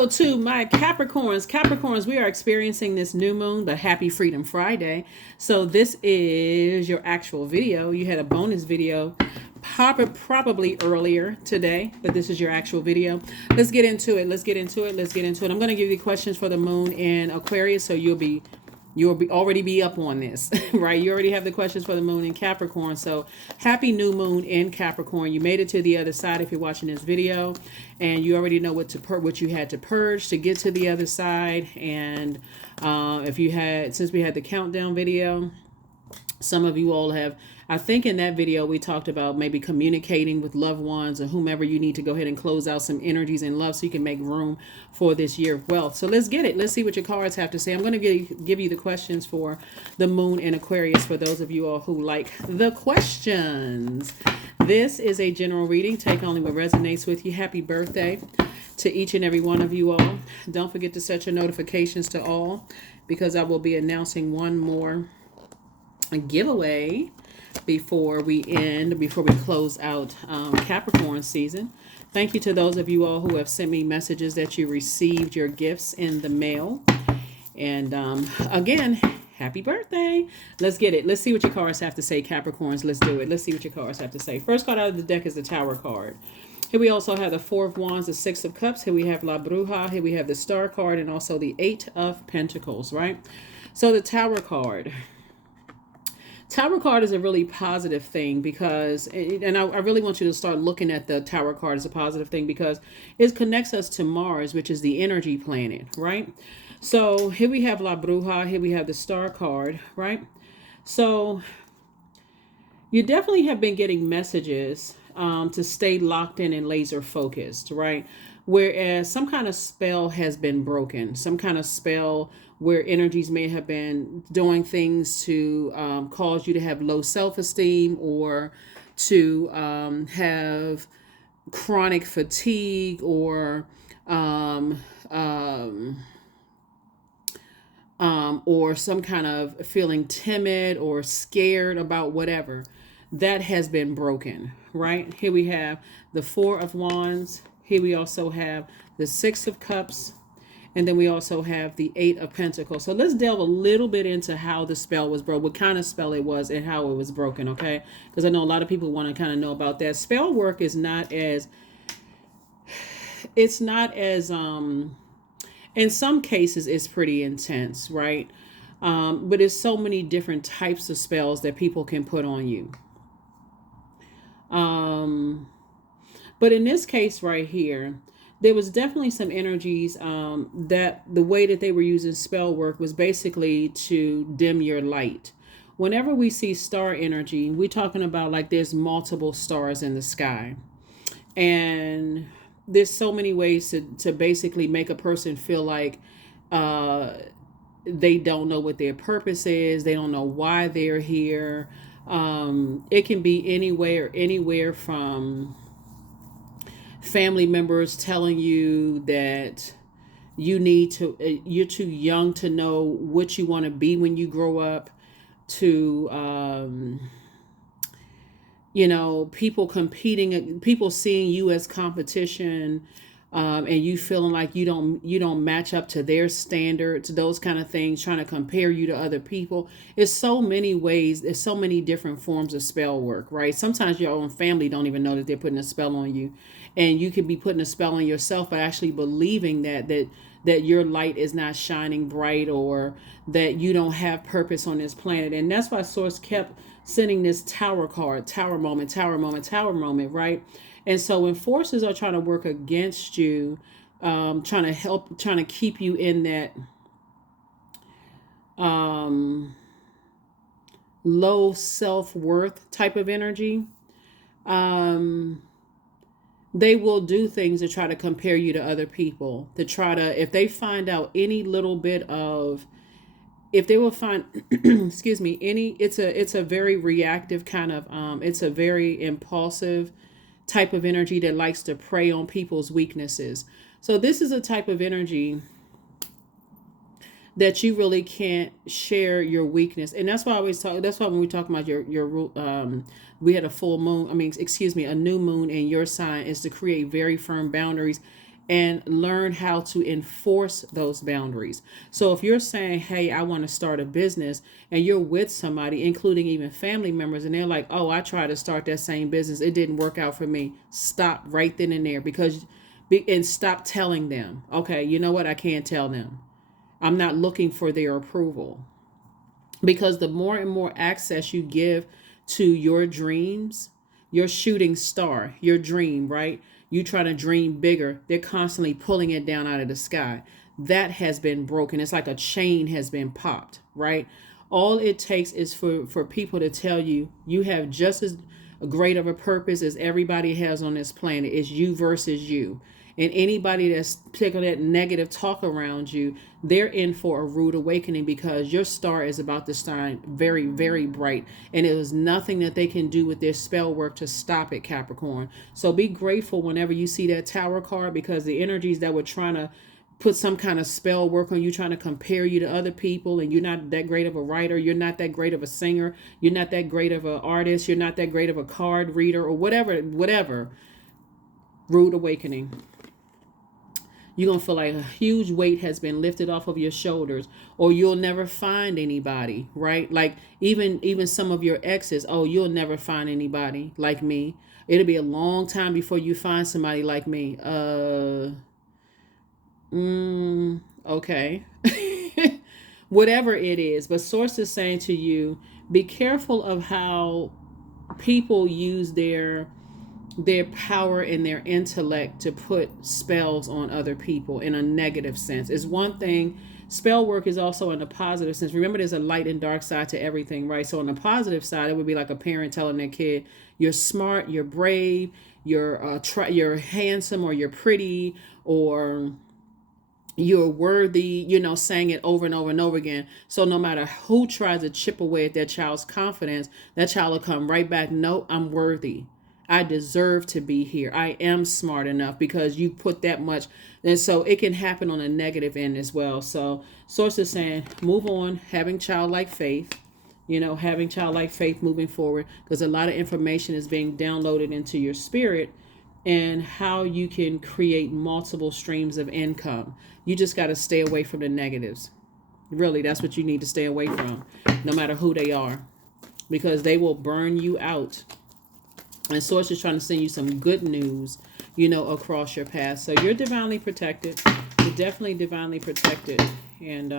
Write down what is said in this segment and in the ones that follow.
Hello to my Capricorns. Capricorns, we are experiencing this new moon, the Happy Freedom Friday. So this is your actual video. You had a bonus video probably earlier today, but this is your actual video. Let's get into it. I'm going to give you questions for the moon in Aquarius, so you'll already be up on this, right? You already have the questions for the moon in Capricorn. So happy new moon in Capricorn. You made it to the other side if you're watching this video, and you already know what you had to purge to get to the other side. And since we had the countdown video, some of you all have, I think in that video we talked about maybe communicating with loved ones or whomever you need to go ahead and close out some energies in love so you can make room for this year of wealth. So let's get it. Let's see what your cards have to say. I'm going to give you the questions for the moon in Aquarius for those of you all who like the questions. This is a general reading. Take only what resonates with you. Happy birthday to each and every one of you all. Don't forget to set your notifications to all, because I will be announcing one more giveaway before we close out Capricorn season. Thank you to those of you all who have sent me messages that you received your gifts in the mail. And again, happy birthday. Let's get it. Let's see what your cards have to say, Capricorns. Let's do it. Let's see what your cards have to say. First card out of the deck is the Tower card. Here we also have the Four of Wands, the Six of Cups. Here we have La Bruja. Here we have the Star card, and also the Eight of Pentacles, right? So the Tower card. Tower card is a really positive thing because, and I really want you to start looking at the Tower card as a positive thing because it connects us to Mars, which is the energy planet, right? So here we have La Bruja, here we have the Star card, right? So you definitely have been getting messages to stay locked in and laser focused, right? Whereas some kind of spell has been broken, some kind of spell where energies may have been doing things to cause you to have low self-esteem or to have chronic fatigue or some kind of feeling timid or scared about whatever. That has been broken, right? Here we have the Four of Wands. Here we also have the Six of Cups. And then we also have the Eight of Pentacles. So let's delve a little bit into how the spell was broken, what kind of spell it was and how it was broken, okay? Because I know a lot of people want to kind of know about that. Spell work is not as, in some cases it's pretty intense, right? But there's so many different types of spells that people can put on you. But in this case right here, there was definitely some energies that the way that they were using spell work was basically to dim your light. Whenever we see star energy, we're talking about like there's multiple stars in the sky. And there's so many ways to basically make a person feel like they don't know what their purpose is. They don't know why they're here. It can be anywhere from family members telling you that you're too young to know what you want to be when you grow up, to people seeing you as competition, and you feeling like you don't match up to their standards, those kind of things, trying to compare you to other people. It's so many ways, there's so many different forms of spell work, right? Sometimes your own family don't even know that they're putting a spell on you, and you could be putting a spell on yourself by actually believing that your light is not shining bright, or that you don't have purpose on this planet. And that's why Source kept sending this Tower card, Tower moment, right? And so when forces are trying to work against you, trying to keep you in that low self-worth type of energy, they will do things to try to compare you to other people, to try to, if they find out any little bit of, if they will find, excuse me, it's a very reactive kind of, it's a very impulsive type of energy that likes to prey on people's weaknesses. So this is a type of energy that you really can't share your weakness. And that's why I always talk, that's why when we talk about we had a full moon, a new moon in your sign, is to create very firm boundaries and learn how to enforce those boundaries. So if you're saying, hey, I want to start a business, and you're with somebody, including even family members, and they're like, oh, I tried to start that same business, it didn't work out for me. Stop right then and there, and stop telling them, okay, you know what? I can't tell them. I'm not looking for their approval. Because the more and more access you give to your dreams, your shooting star, your dream, right? You try to dream bigger. They're constantly pulling it down out of the sky. That has been broken. It's like a chain has been popped, right? All it takes is for people to tell you, you have just as great of a purpose as everybody has on this planet. It's you versus you. And anybody that's taking that negative talk around you, they're in for a rude awakening, because your star is about to shine very, very bright. And it was nothing that they can do with their spell work to stop it, Capricorn. So be grateful whenever you see that Tower card, because the energies that were trying to put some kind of spell work on you, trying to compare you to other people, and you're not that great of a writer, you're not that great of a singer, you're not that great of an artist, you're not that great of a card reader, or whatever. Rude awakening. You're going to feel like a huge weight has been lifted off of your shoulders, or you'll never find anybody, right? Like even some of your exes, oh, you'll never find anybody like me. It'll be a long time before you find somebody like me. Okay. Whatever it is, but Source is saying to you, be careful of how people use their power and their intellect to put spells on other people in a negative sense. Is one thing. Spell work is also in a positive sense. Remember, there's a light and dark side to everything, right? So on the positive side, it would be like a parent telling their kid, you're smart, you're brave, you're handsome, or you're pretty, or you're worthy, saying it over and over and over again. So no matter who tries to chip away at that child's confidence, that child will come right back. No, I'm worthy. I deserve to be here. I am smart enough, because you put that much. And so it can happen on a negative end as well. So Source is saying, move on, having childlike faith, having childlike faith moving forward, because a lot of information is being downloaded into your spirit, and how you can create multiple streams of income. You just got to stay away from the negatives. Really, that's what you need to stay away from, no matter who they are, because they will burn you out. And Source is trying to send you some good news, across your path. So you're divinely protected. You're definitely divinely protected. And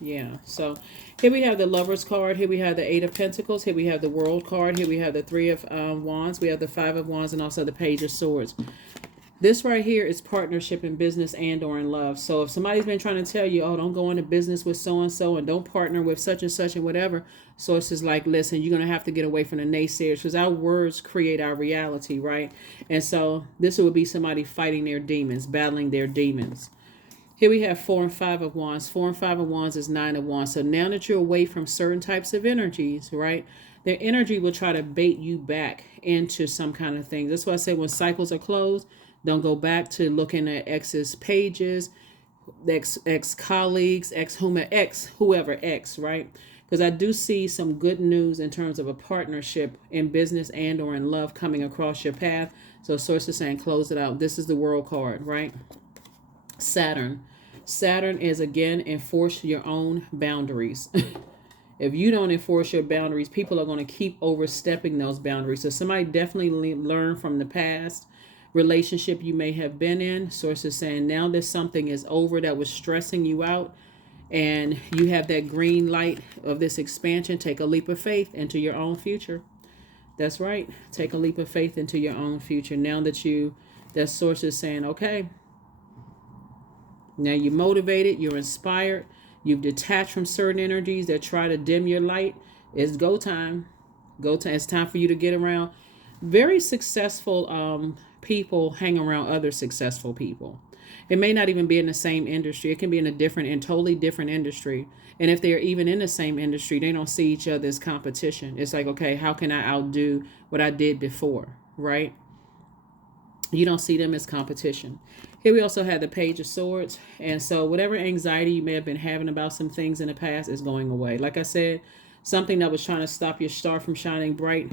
yeah, so here we have the Lover's card. Here we have the Eight of Pentacles. Here we have the World card. Here we have the Three of Wands. We have the Five of Wands, and also the Page of Swords. This right here is partnership in business and or in love. So if somebody's been trying to tell you, oh, don't go into business with so-and-so, and don't partner with such and whatever, Source is like, listen, you're going to have to get away from the naysayers, because our words create our reality, right? And so this would be somebody fighting their demons, battling their demons. Here we have 4 and 5 of Wands. 4 and 5 of Wands is 9 of Wands. So now that you're away from certain types of energies, right, their energy will try to bait you back into some kind of thing. That's why I say when cycles are closed, don't go back to looking at ex's pages, ex-colleagues, whoever, right? Because I do see some good news in terms of a partnership in business and or in love coming across your path. So Source is saying, close it out. This is the World card, right? Saturn. Saturn is, again, enforce your own boundaries. If you don't enforce your boundaries, people are going to keep overstepping those boundaries. So somebody definitely learn from the past relationship you may have been in. Source is saying now that something is over that was stressing you out, and you have that green light of this expansion, take a leap of faith into your own future. That's right. Take a leap of faith into your own future. Now that Source is saying, okay, now you're motivated, you're inspired, you've detached from certain energies that try to dim your light. It's go time. It's time for you to get around. Very successful people hang around other successful people. It may not even be in the same industry. It can be in a totally different industry. And if they're even in the same industry, they don't see each other as competition. It's like, okay, how can I outdo what I did before, right? You don't see them as competition. Here we also have the Page of Swords. And so whatever anxiety you may have been having about some things in the past is going away. Like I said, something that was trying to stop your star from shining bright,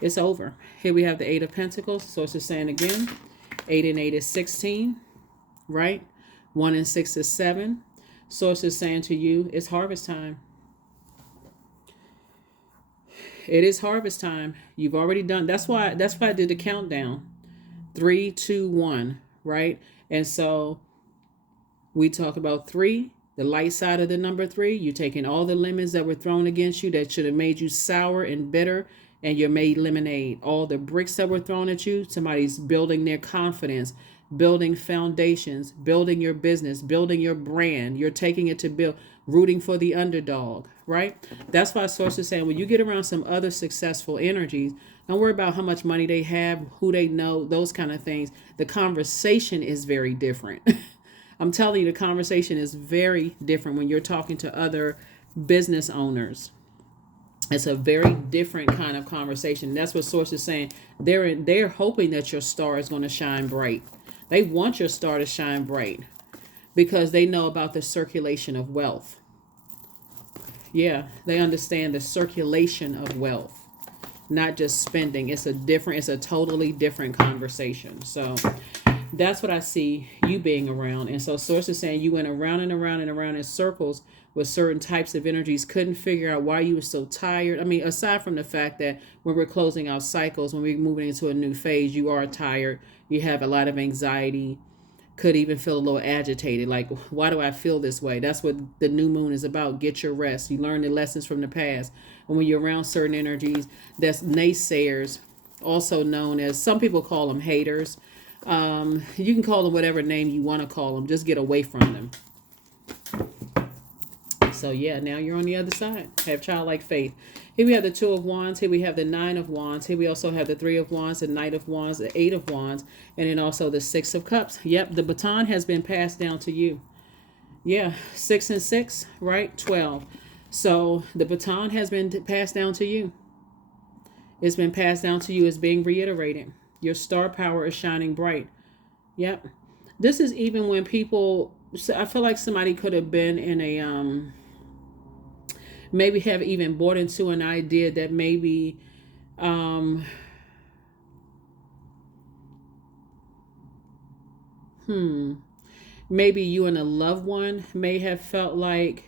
it's over. Here we have the Eight of Pentacles. Source is saying again, 8 and 8 is 16, right? 1 and 6 is 7. Source is saying to you, it's harvest time. It is harvest time. You've already done. That's why I did the countdown. 3, 2, 1, right? And so we talk about 3, the light side of the number 3. You're taking all the lemons that were thrown against you that should have made you sour and bitter, and you're made lemonade. All the bricks that were thrown at you, somebody's building their confidence, building foundations, building your business, building your brand. You're taking it to build, rooting for the underdog, right? That's why Source is saying when you get around some other successful energies, don't worry about how much money they have, who they know, those kind of things. The conversation is very different. I'm telling you, the conversation is very different when you're talking to other business owners. It's a very different kind of conversation. That's what Source is saying. They're hoping that your star is going to shine bright. They want your star to shine bright because they know about the circulation of wealth. Yeah, they understand the circulation of wealth, not just spending. It's a totally different conversation. So that's what I see you being around. And so Source is saying you went around and around and around in circles with certain types of energies, couldn't figure out why you were so tired. I mean, aside from the fact that when we're closing out cycles, when we're moving into a new phase, you are tired. You have a lot of anxiety, could even feel a little agitated. Like, why do I feel this way? That's what the new moon is about. Get your rest. You learn the lessons from the past. And when you're around certain energies, that's naysayers, also known as, some people call them haters. You can call them whatever name you want to call them. Just get away from them. So yeah, now you're on the other side. Have childlike faith. Here we have the 2 of Wands. Here we have the 9 of Wands. Here we also have the 3 of Wands, the Knight of Wands, the 8 of Wands, and then also the 6 of Cups. Yep, the baton has been passed down to you. Yeah, 6 and 6, right? 12. So the baton has been passed down to you. It's been passed down to you. It's being reiterated. Your star power is shining bright. Yep. This is even when people, I feel like somebody could have been in a, maybe have even bought into an idea that maybe, maybe you and a loved one may have felt like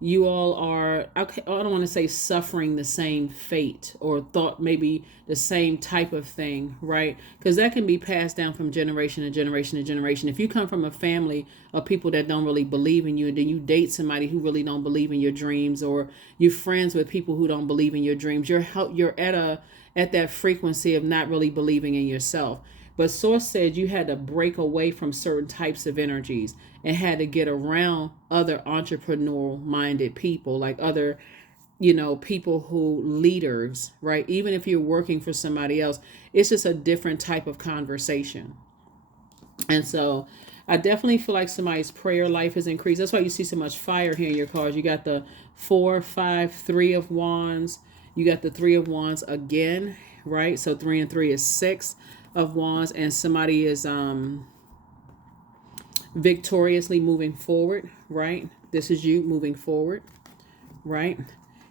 you all are, I don't want to say suffering the same fate, or thought maybe the same type of thing, right? Because that can be passed down from generation to generation to generation. If you come from a family of people that don't really believe in you, and then you date somebody who really don't believe in your dreams, or you're friends with people who don't believe in your dreams, you're at that frequency of not really believing in yourself. But Source said you had to break away from certain types of energies and had to get around other entrepreneurial minded people, like other, people who leaders, right? Even if you're working for somebody else, it's just a different type of conversation. And so I definitely feel like somebody's prayer life has increased. That's why you see so much fire here in your cards. You got the 4, 5, 3 of Wands. You got the 3 of Wands again, right? So 3 and 3 is 6 of Wands, and somebody is victoriously moving forward, right? This is you moving forward, right?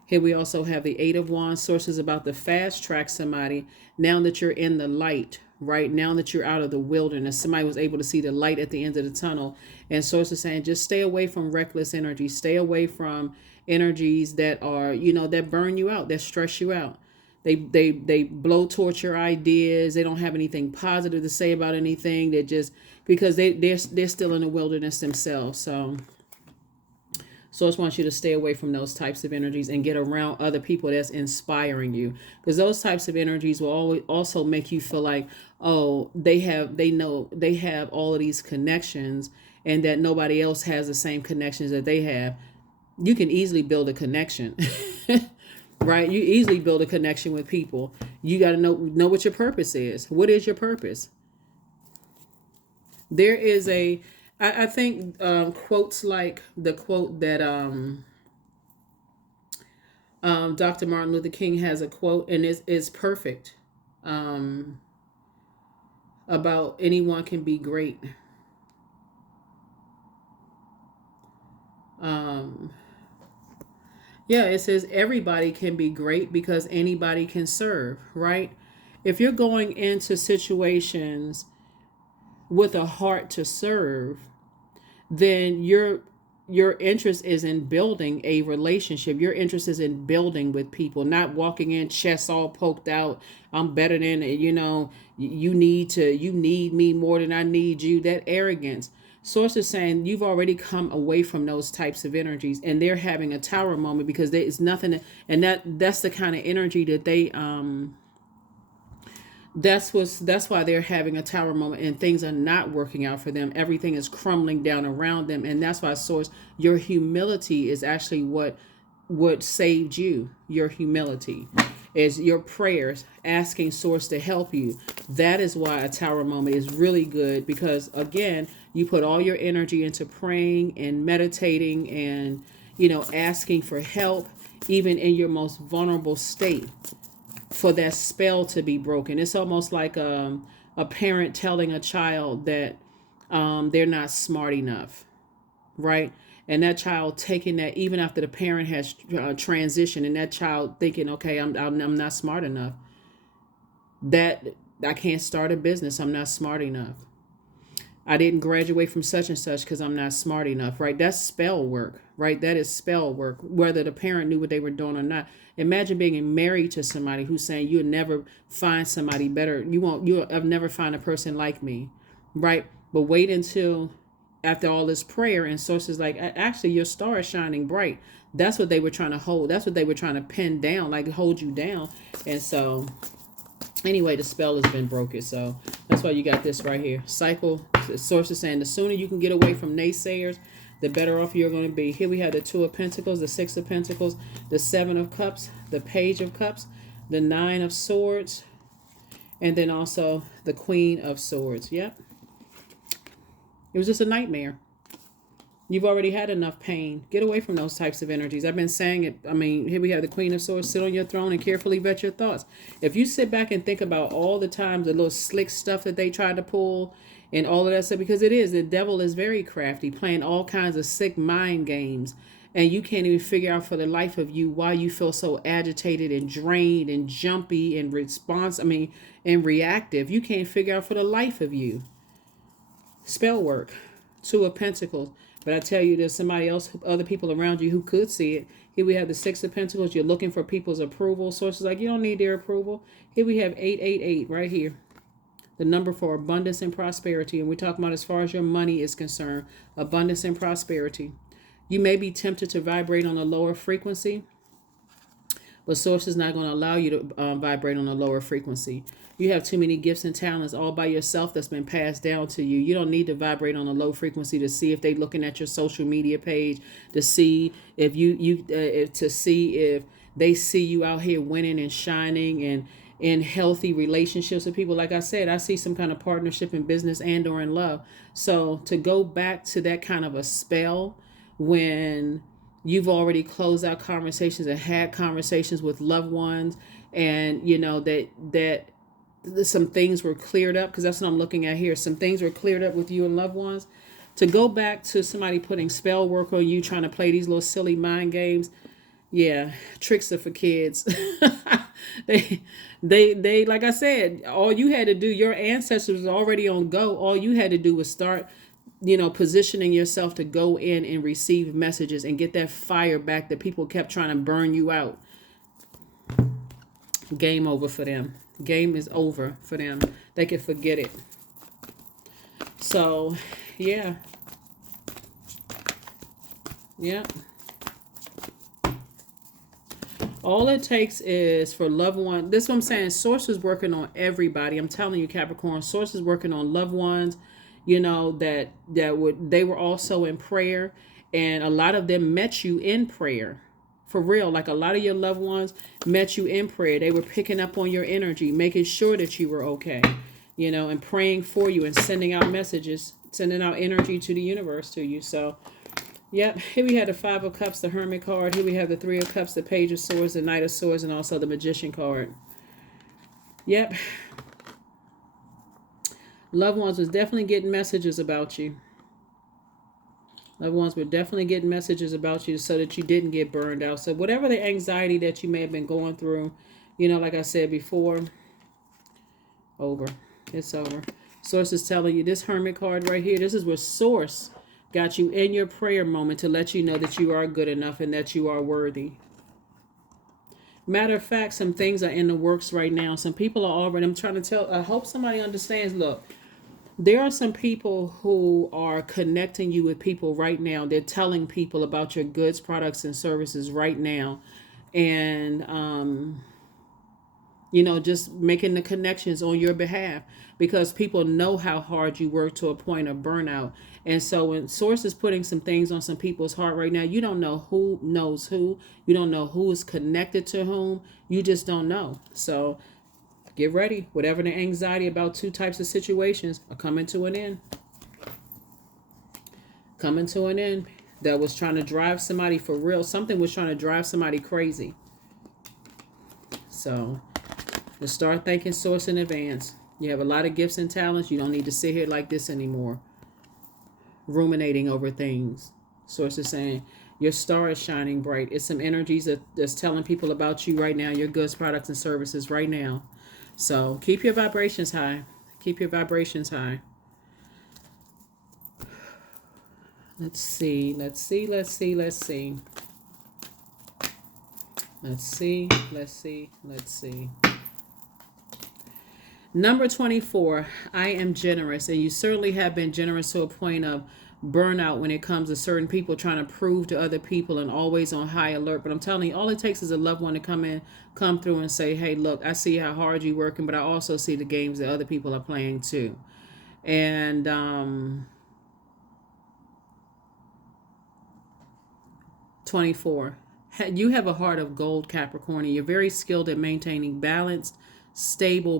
Here we also have the 8 of Wands. Source is about to fast track somebody now that you're in the light, right? Now that you're out of the wilderness, somebody was able to see the light at the end of the tunnel. And Source is saying, just stay away from reckless energy. Stay away from energies that are, that burn you out, that stress you out. They blow torch your ideas. They don't have anything positive to say about anything. They just, because they're still in the wilderness themselves. So I just want you to stay away from those types of energies and get around other people that's inspiring you, because those types of energies will always also make you feel like, oh, they have all of these connections, and that nobody else has the same connections that they have. You can easily build a connection. Right? You easily build a connection with people. You got to know what your purpose is. What is your purpose? There is I think quotes like the quote that Dr. Martin Luther King has a quote, and it's perfect, about anyone can be great. Yeah, it says everybody can be great because anybody can serve, right? If you're going into situations with a heart to serve, then your interest is in building a relationship. Your interest is in building with people, not walking in chest all poked out. I'm better than, you need me more than I need you. That arrogance. Source is saying you've already come away from those types of energies, and they're having a tower moment because there is nothing, and that's the kind of energy that they that's why they're having a tower moment, and things are not working out for them. Everything is crumbling down around them, and that's why, source, your humility is actually what saved you. Your humility is your prayers, asking source to help you. That is why a tower moment is really good, because again, you put all your energy into praying and meditating and asking for help, even in your most vulnerable state, for that spell to be broken. It's almost like a parent telling a child that they're not smart enough, right? And that child taking that, even after the parent has transitioned, and that child thinking, okay, I'm not smart enough. That I can't start a business. I'm not smart enough. I didn't graduate from such and such because I'm not smart enough, right? That's spell work, right? That is spell work, whether the parent knew what they were doing or not. Imagine being married to somebody who's saying you'll never find somebody better. You'll never find a person like me, right? But wait until after all this prayer, and sources like, actually, your star is shining bright. That's what they were trying to hold. That's what they were trying to pin down, like hold you down. And so anyway, the spell has been broken. So that's why you got this right here. Cycle. The source is saying the sooner you can get away from naysayers, the better off you're going to be. Here we have the Two of Pentacles, the Six of Pentacles, the Seven of Cups, the Page of Cups, the Nine of Swords, and then also the Queen of Swords. Yep. It was just a nightmare. You've already had enough pain. Get away from those types of energies. I've been saying it. I mean, here we have the Queen of Swords. Sit on your throne and carefully vet your thoughts. If you sit back and think about all the times, the little slick stuff that they tried to pull and all of that stuff, because the devil is very crafty, playing all kinds of sick mind games. And you can't even figure out for the life of you why you feel so agitated and drained and jumpy and and reactive. You can't figure out for the life of you. Spell work. Two of Pentacles. But I tell you, there's somebody else, other people around you who could see it. Here we have the Six of Pentacles. You're looking for people's approval. Sources like, you don't need their approval. Here we have 888 right here. The number for abundance and prosperity. And we're talking about as far as your money is concerned. Abundance and prosperity. You may be tempted to vibrate on a lower frequency, but source is not going to allow you to vibrate on a lower frequency. You have too many gifts and talents all by yourself that's been passed down to you. You don't need to vibrate on a low frequency to see if they're looking at your social media page, to see if if they see you out here winning and shining and in healthy relationships with people. Like I said, I see some kind of partnership in business and or in love. So to go back to that kind of a spell when you've already closed out conversations and had conversations with loved ones, and that some things were cleared up, because that's what I'm looking at here. Some things were cleared up with you and loved ones. To go back to somebody putting spell work on you, trying to play these little silly mind games. Yeah, tricks are for kids. They like I said, all you had to do, your ancestors were already on go. All you had to do was start, positioning yourself to go in and receive messages and get that fire back that people kept trying to burn you out. Game over for them. Game is over for them. They can forget it. So, yeah. All it takes is for loved one. This is what I'm saying. Source is working on everybody. I'm telling you, Capricorn. Source is working on loved ones. They were also in prayer, and a lot of them met you in prayer. For real, like a lot of your loved ones met you in prayer. They were picking up on your energy, making sure that you were okay, and praying for you and sending out messages, sending out energy to the universe to you. So, yep. Here we have the Five of Cups, the Hermit card. Here we have the Three of Cups, the Page of Swords, the Knight of Swords, and also the Magician card. Yep. Loved ones was definitely getting messages about you. Loved ones were definitely getting messages about you so that you didn't get burned out. So whatever the anxiety that you may have been going through, like I said before, over. It's over. Source is telling you this Hermit card right here. This is where Source got you in your prayer moment to let you know that you are good enough and that you are worthy. Matter of fact, some things are in the works right now. Some people are already, I'm trying to tell, I hope somebody understands. Look, there are some people who are connecting you with people right now. They're telling people about your goods, products, and services right now. And, just making the connections on your behalf because people know how hard you work to a point of burnout. And so when Source is putting some things on some people's heart right now, you don't know who knows who. You don't know who is connected to whom. You just don't know. So get ready. Whatever the anxiety about two types of situations are coming to an end. Coming to an end. That was trying to drive somebody for real. Something was trying to drive somebody crazy. So just start thanking Source in advance. You have a lot of gifts and talents. You don't need to sit here like this anymore, ruminating over things. Source is saying your star is shining bright. It's some energies that's telling people about you right now, your goods, products, and services right now. So keep your vibrations high. Keep your vibrations high. Let's see. Let's see. Let's see. Let's see. Let's see. Let's see. Let's see. Number 24, I am generous. And you certainly have been generous to a point of burnout when it comes to certain people trying to prove to other people and always on high alert. But I'm telling you, all it takes is a loved one to come through and say, hey, look, I see how hard you're working, but I also see the games that other people are playing too. And 24, you have a heart of gold, Capricorn, and you're very skilled at maintaining balanced, stable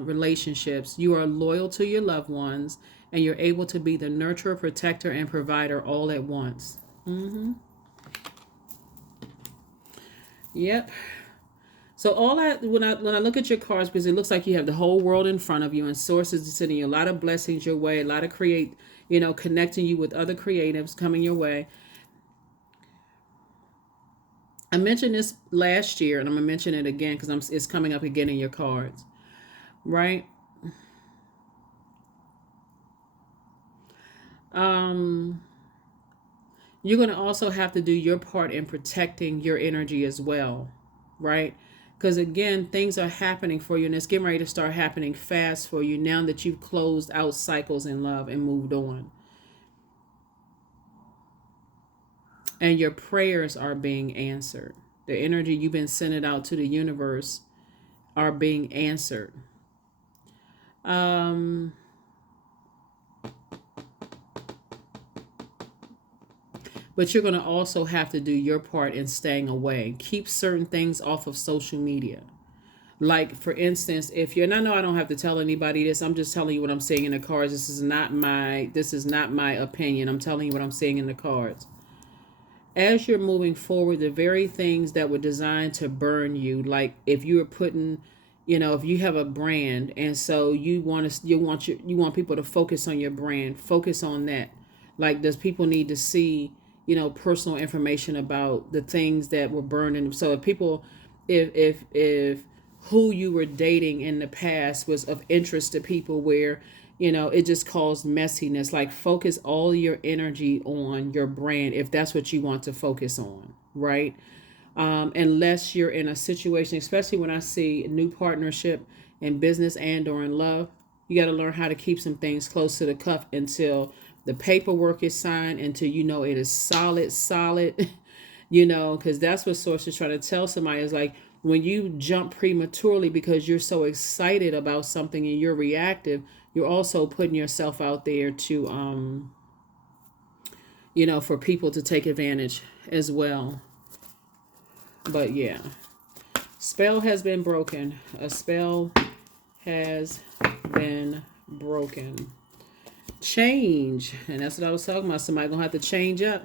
relationships. You are loyal to your loved ones, and you're able to be the nurturer, protector, and provider all at once. Yep. So all that, when I look at your cards, because it looks like you have the whole world in front of you, and sources sending you a lot of blessings your way, a lot of connecting you with other creatives coming your way. I mentioned this last year, and I'm going to mention it again because it's coming up again in your cards, right? You're going to also have to do your part in protecting your energy as well, right? Because again, things are happening for you, and it's getting ready to start happening fast for you now that you've closed out cycles in love and moved on. And your prayers are being answered. The energy you've been sending out to the universe are being answered. But you're going to also have to do your part in staying away. Keep certain things off of social media. Like, for instance, if you're, and I know I don't have to tell anybody this, I'm just telling you what I'm seeing in the cards. This is not my opinion. I'm telling you what I'm seeing in the cards. As you're moving forward, the very things that were designed to burn you, like if you were putting, if you have a brand and so you want people to focus on your brand, focus on that. Like, does people need to see, personal information about the things that were burning? So if who you were dating in the past was of interest to people where it just caused messiness. Like, focus all your energy on your brand if that's what you want to focus on, right? Unless you're in a situation, especially when I see a new partnership in business and or in love, you got to learn how to keep some things close to the cuff until the paperwork is signed, until it is solid, because that's what Source is trying to tell somebody is like, when you jump prematurely because you're so excited about something and you're reactive, you're also putting yourself out there to, for people to take advantage as well. But yeah, spell has been broken. A spell has been broken. Change. And that's what I was talking about. Somebody gonna have to change up.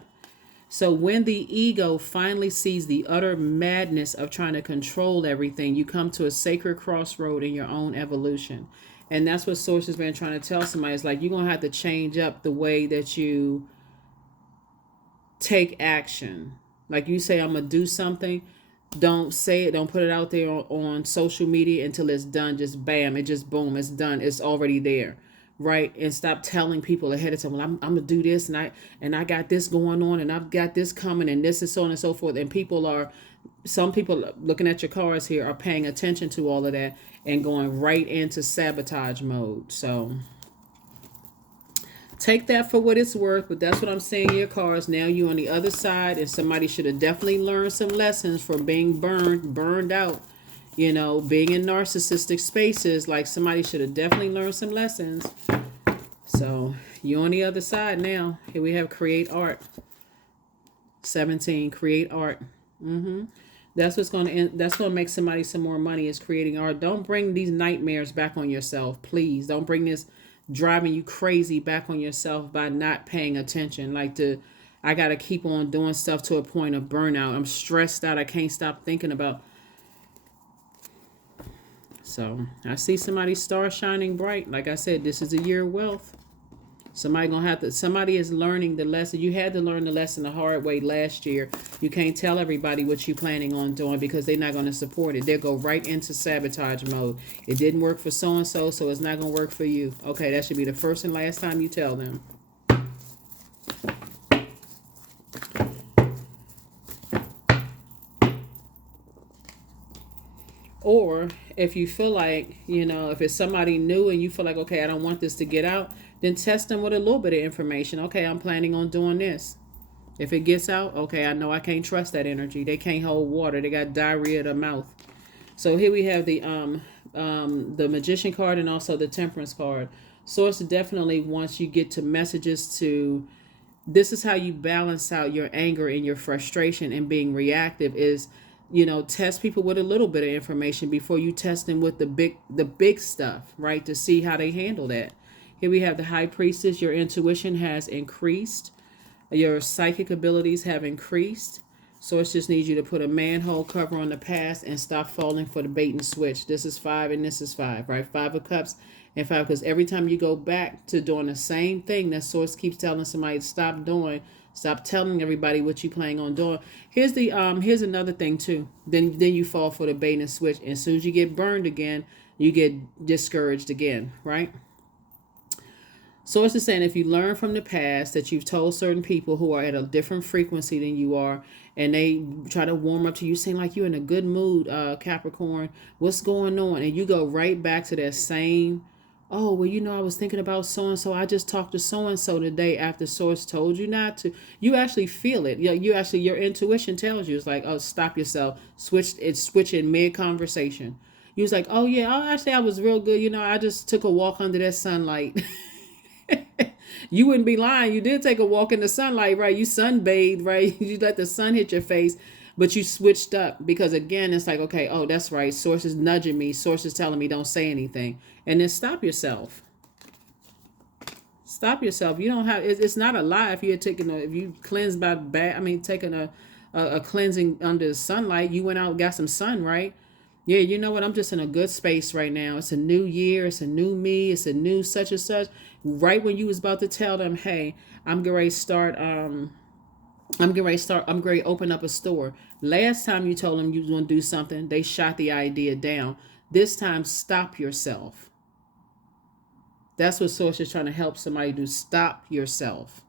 So when the ego finally sees the utter madness of trying to control everything, you come to a sacred crossroad in your own evolution. And that's what Source has been trying to tell somebody. It's like, you're going to have to change up the way that you take action. Like, you say, I'm going to do something. Don't say it. Don't put it out there on social media until it's done. Just bam. It just boom. It's done. It's already there. right? And stop telling people ahead of time, well, I'm gonna do this, and I got this going on, and I've got this coming, and this, and so on and so forth. And some people looking at your cards here are paying attention to all of that and going right into sabotage mode. So take that for what it's worth, but that's what I'm saying in your cards. Now you on the other side, and somebody should have definitely learned some lessons from being burned out. You know, being in narcissistic spaces, like somebody should have definitely learned some lessons. So you're on the other side now. Here we have create art. 17, create art. That's what's going to end. That's going to make somebody some more money, is creating art. Don't bring these nightmares back on yourself, please. Don't bring this driving you crazy back on yourself by not paying attention. I got to keep on doing stuff to a point of burnout. I'm stressed out. I can't stop thinking about. So I see somebody's star shining bright. Like I said, this is a year of wealth. Somebody is learning the lesson. You had to learn the lesson the hard way last year. You can't tell everybody what you're planning on doing because they're not going to support it. They'll go right into sabotage mode. It didn't work for so-and-so, so it's not going to work for you. Okay, that should be the first and last time you tell them. Or if you feel like, if it's somebody new and you feel like, okay, I don't want this to get out, then test them with a little bit of information. Okay, I'm planning on doing this. If it gets out, okay, I know I can't trust that energy. They can't hold water. They got diarrhea of the mouth. So here we have the Magician card and also the Temperance card. Source definitely wants you get to messages to, this is how you balance out your anger and your frustration and being reactive is, test people with a little bit of information before you test them with the big stuff, right? To see how they handle that. Here we have the High Priestess. Your intuition has increased. Your psychic abilities have increased. Source just needs you to put a manhole cover on the past and stop falling for the bait and switch. This is 5 and this is 5, right? 5 of Cups and 5, because every time you go back to doing the same thing that Source keeps telling somebody to stop doing, stop telling everybody what you planning on doing. Here's another thing too. Then you fall for the bait and switch. And as soon as you get burned again, you get discouraged again, right? Source is saying if you learn from the past that you've told certain people who are at a different frequency than you are, and they try to warm up to you, saying like you're in a good mood, Capricorn, what's going on? And you go right back to that same, oh, well, I was thinking about so-and-so. I just talked to so-and-so today after Source told you not to. You actually feel it. Your intuition tells you, it's like, oh, stop yourself. Switch in mid-conversation. You was like, oh, yeah, I was real good. I just took a walk under that sunlight. You wouldn't be lying. You did take a walk in the sunlight, right? You sunbathed, right? You let the sun hit your face, but you switched up because, again, it's like, okay, oh, that's right. Source is nudging me. Source is telling me don't say anything. And then stop yourself. Stop yourself. You don't have, it's not a lie if you cleanse by taking a cleansing under the sunlight. You went out and got some sun, right? Yeah, you know what? I'm just in a good space right now. It's a new year. It's a new me. It's a new such and such. Right when you was about to tell them, hey, I'm going to open up a store. Last time you told them you was going to do something, they shot the idea down. This time, stop yourself. That's what Source is trying to help somebody do. Stop yourself.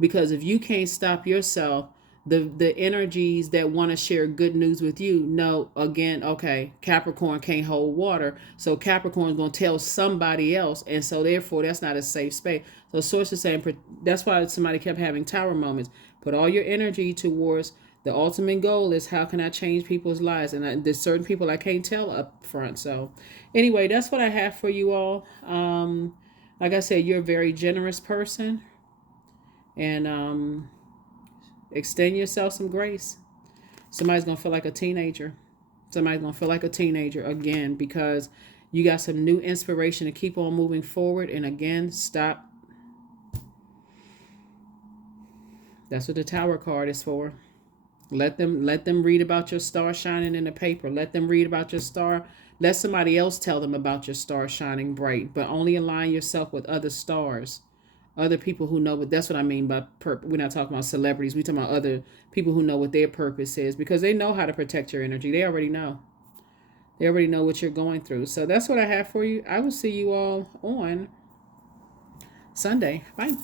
Because if you can't stop yourself, the energies that want to share good news with you know, again, okay, Capricorn can't hold water, so Capricorn is going to tell somebody else, and so therefore that's not a safe space. So Source is saying that's why somebody kept having tower moments. Put all your energy towards the ultimate goal is how can I change people's lives, and there's certain people I can't tell up front. So anyway, that's what I have for you all. Like I said, you're a very generous person, and extend yourself some grace. Somebody's going to feel like a teenager. Somebody's going to feel like a teenager again because you got some new inspiration to keep on moving forward. And again, stop. That's what the Tower card is for. Let them read about your star shining in the paper. Let them read about your star. Let somebody else tell them about your star shining bright. But only align yourself with other stars. Other people who know, but that's what I mean by we're not talking about celebrities. We're talking about other people who know what their purpose is because they know how to protect your energy. They already know. They already know what you're going through. So that's what I have for you. I will see you all on Sunday. Bye.